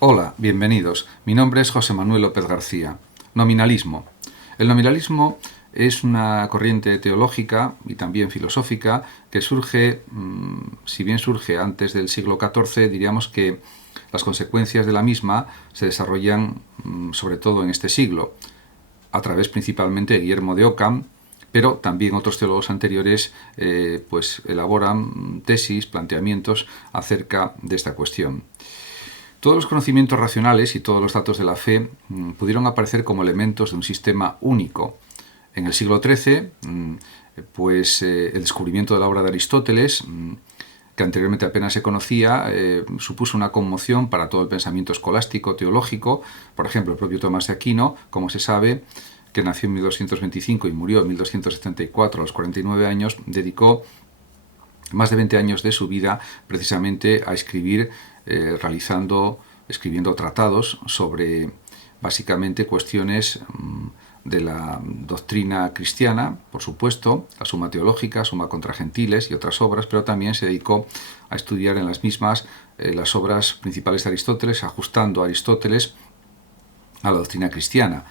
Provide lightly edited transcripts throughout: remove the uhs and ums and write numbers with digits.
Hola, bienvenidos. Mi nombre es José Manuel López García. Nominalismo. El nominalismo es una corriente teológica y también filosófica que surge, si bien surge antes del siglo XIV, diríamos que las consecuencias de la misma se desarrollan sobre todo en este siglo, a través principalmente de Guillermo de Ockham, pero también otros teólogos anteriores pues elaboran tesis, planteamientos acerca de esta cuestión. Todos los conocimientos racionales y todos los datos de la fe pudieron aparecer como elementos de un sistema único. En el siglo XIII, el descubrimiento de la obra de Aristóteles, que anteriormente apenas se conocía, supuso una conmoción para todo el pensamiento escolástico, teológico. Por ejemplo, el propio Tomás de Aquino, como se sabe, que nació en 1225 y murió en 1274 a los 49 años, dedicó más de 20 años de su vida precisamente a escribir, escribiendo tratados sobre básicamente cuestiones de la doctrina cristiana, por supuesto, la Suma Teológica, Suma contra Gentiles y otras obras, pero también se dedicó a estudiar en las mismas las obras principales de Aristóteles, ajustando a Aristóteles a la doctrina cristiana.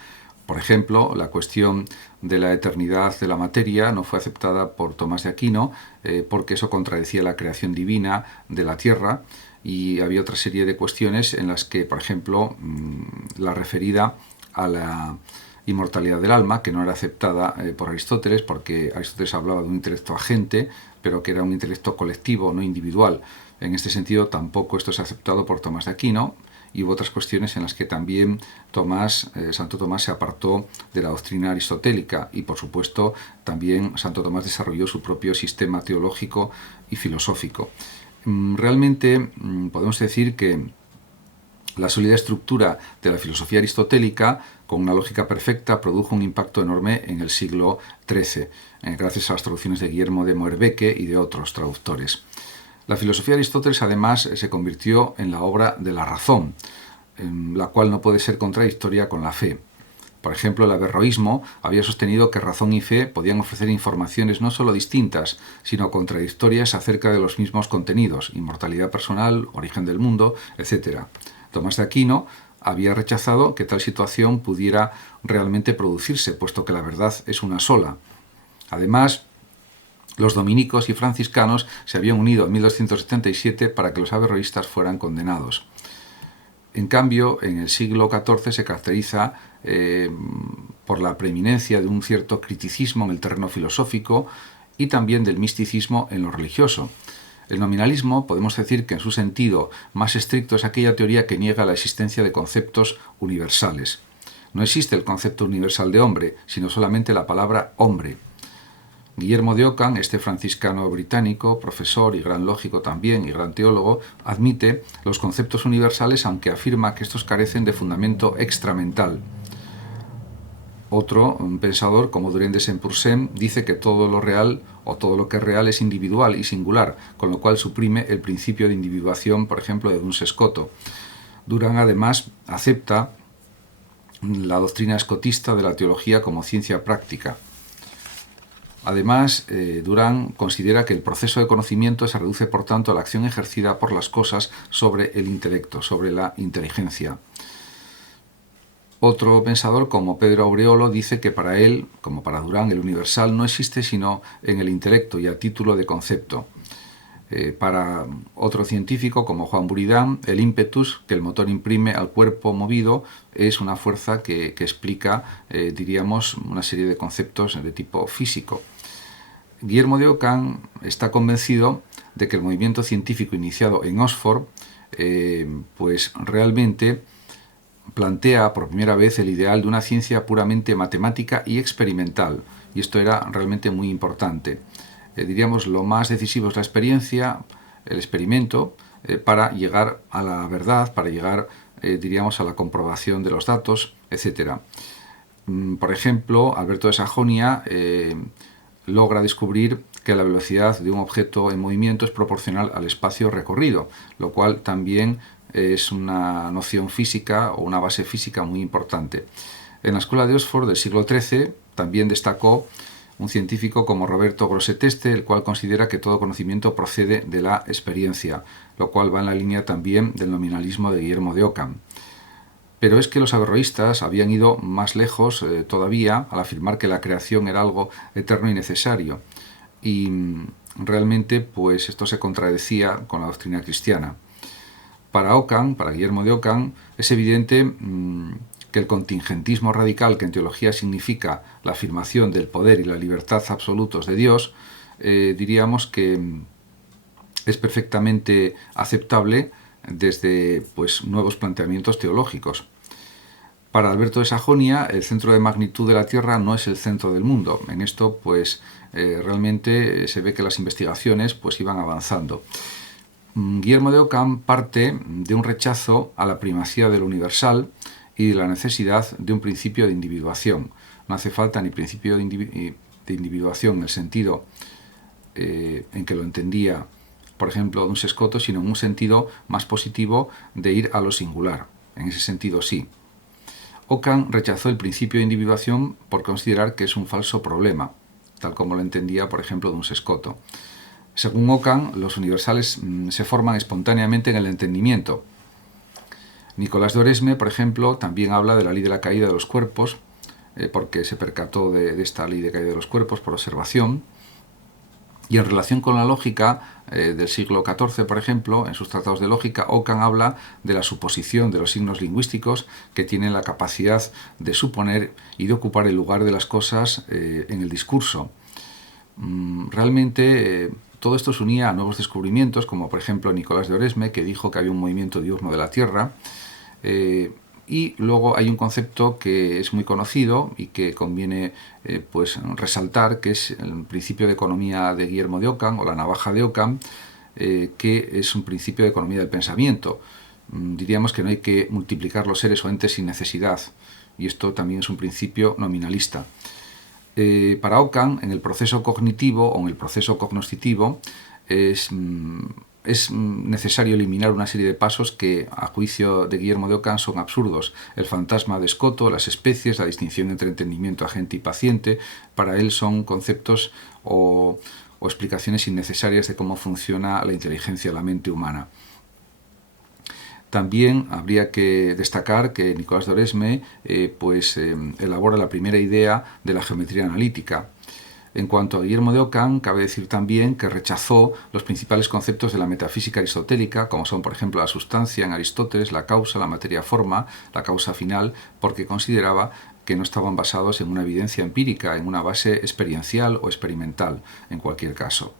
Por ejemplo, la cuestión de la eternidad de la materia no fue aceptada por Tomás de Aquino porque eso contradecía la creación divina de la Tierra, y había otra serie de cuestiones en las que, por ejemplo, la referida a la inmortalidad del alma, que no era aceptada por Aristóteles, porque Aristóteles hablaba de un intelecto agente, pero que era un intelecto colectivo, no individual. En este sentido, tampoco esto es aceptado por Tomás de Aquino, y hubo otras cuestiones en las que también Santo Tomás se apartó de la doctrina aristotélica, y por supuesto también Santo Tomás desarrolló su propio sistema teológico y filosófico. Realmente podemos decir que la sólida estructura de la filosofía aristotélica, con una lógica perfecta, produjo un impacto enorme en el siglo XIII, gracias a las traducciones de Guillermo de Moerbeke y de otros traductores. La filosofía de Aristóteles además se convirtió en la obra de la razón, la cual no puede ser contradictoria con la fe. Por ejemplo, el averroísmo había sostenido que razón y fe podían ofrecer informaciones no solo distintas, sino contradictorias acerca de los mismos contenidos: inmortalidad personal, origen del mundo, etc. Tomás de Aquino había rechazado que tal situación pudiera realmente producirse, puesto que la verdad es una sola. Además, los dominicos y franciscanos se habían unido en 1277 para que los averroístas fueran condenados. En cambio, en el siglo XIV se caracteriza por la preeminencia de un cierto criticismo en el terreno filosófico y también del misticismo en lo religioso. El nominalismo, podemos decir que en su sentido más estricto, es aquella teoría que niega la existencia de conceptos universales. No existe el concepto universal de hombre, sino solamente la palabra hombre. Guillermo de Ockham, este franciscano británico, profesor y gran lógico también y gran teólogo, admite los conceptos universales, aunque afirma que estos carecen de fundamento extramental. Otro pensador, como Durand de Saint-Pourçain, dice que todo lo real o todo lo que es real es individual y singular, con lo cual suprime el principio de individuación, por ejemplo, de Duns Scoto. Durand además acepta la doctrina escotista de la teología como ciencia práctica. Además, Durand considera que el proceso de conocimiento se reduce, por tanto, a la acción ejercida por las cosas sobre el intelecto, sobre la inteligencia. Otro pensador, como Pedro Aureolo, dice que para él, como para Durand, el universal no existe sino en el intelecto y a título de concepto. Para otro científico, como Juan Buridan, el ímpetus que el motor imprime al cuerpo movido es una fuerza que explica, diríamos, una serie de conceptos de tipo físico. Guillermo de Ockham está convencido de que el movimiento científico iniciado en Oxford pues realmente plantea por primera vez el ideal de una ciencia puramente matemática y experimental, y esto era realmente muy importante. Diríamos, lo más decisivo es la experiencia, el experimento, para llegar a la verdad, para llegar, diríamos, a la comprobación de los datos, etc. Por ejemplo, Alberto de Sajonia logra descubrir que la velocidad de un objeto en movimiento es proporcional al espacio recorrido, lo cual también es una noción física o una base física muy importante. En la escuela de Oxford del siglo XIII también destacó un científico como Roberto Grosseteste, el cual considera que todo conocimiento procede de la experiencia, lo cual va en la línea también del nominalismo de Guillermo de Ockham. Pero es que los averroístas habían ido más lejos todavía al afirmar que la creación era algo eterno y necesario. Y realmente pues esto se contradecía con la doctrina cristiana. Para Ockham, para Guillermo de Ockham, es evidente que el contingentismo radical, que en teología significa la afirmación del poder y la libertad absolutos de Dios, diríamos que es perfectamente aceptable desde pues, nuevos planteamientos teológicos. Para Alberto de Sajonia, el centro de magnitud de la Tierra no es el centro del mundo. En esto, pues, realmente se ve que las investigaciones pues, iban avanzando. Guillermo de Ockham parte de un rechazo a la primacía de lo universal y de la necesidad de un principio de individuación. No hace falta ni principio de individuación en el sentido en que lo entendía, por ejemplo, Duns Scotus, sino en un sentido más positivo de ir a lo singular. En ese sentido, sí. Ockham rechazó el principio de individuación por considerar que es un falso problema, tal como lo entendía, por ejemplo, Duns Scotus. Según Ockham, los universales se forman espontáneamente en el entendimiento. Nicolás de Oresme, por ejemplo, también habla de la ley de la caída de los cuerpos, porque se percató de esta ley de caída de los cuerpos por observación. Y en relación con la lógica del siglo XIV, por ejemplo, en sus tratados de lógica, Ockham habla de la suposición de los signos lingüísticos que tienen la capacidad de suponer y de ocupar el lugar de las cosas en el discurso. Realmente todo esto se unía a nuevos descubrimientos, como por ejemplo Nicolás de Oresme, que dijo que había un movimiento diurno de la Tierra. Y luego hay un concepto que es muy conocido y que conviene pues resaltar, que es el principio de economía de Guillermo de Ockham, o la navaja de Ockham, que es un principio de economía del pensamiento. Diríamos que no hay que multiplicar los seres o entes sin necesidad, y esto también es un principio nominalista. Para Ockham, en el proceso cognitivo o en el proceso cognoscitivo es necesario eliminar una serie de pasos que, a juicio de Guillermo de Ockham, son absurdos. El fantasma de Scoto, las especies, la distinción entre entendimiento, agente y paciente, para él son conceptos o explicaciones innecesarias de cómo funciona la inteligencia, la mente humana. También habría que destacar que Nicolás de Oresme elabora la primera idea de la geometría analítica. En cuanto a Guillermo de Ockham, cabe decir también que rechazó los principales conceptos de la metafísica aristotélica, como son, por ejemplo, la sustancia en Aristóteles, la causa, la materia-forma, la causa final, porque consideraba que no estaban basados en una evidencia empírica, en una base experiencial o experimental, en cualquier caso.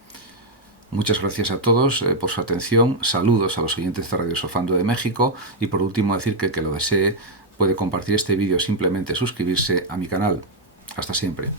Muchas gracias a todos por su atención, saludos a los oyentes de Radio Sofando de México y por último decir que el que lo desee puede compartir este vídeo, simplemente suscribirse a mi canal. Hasta siempre.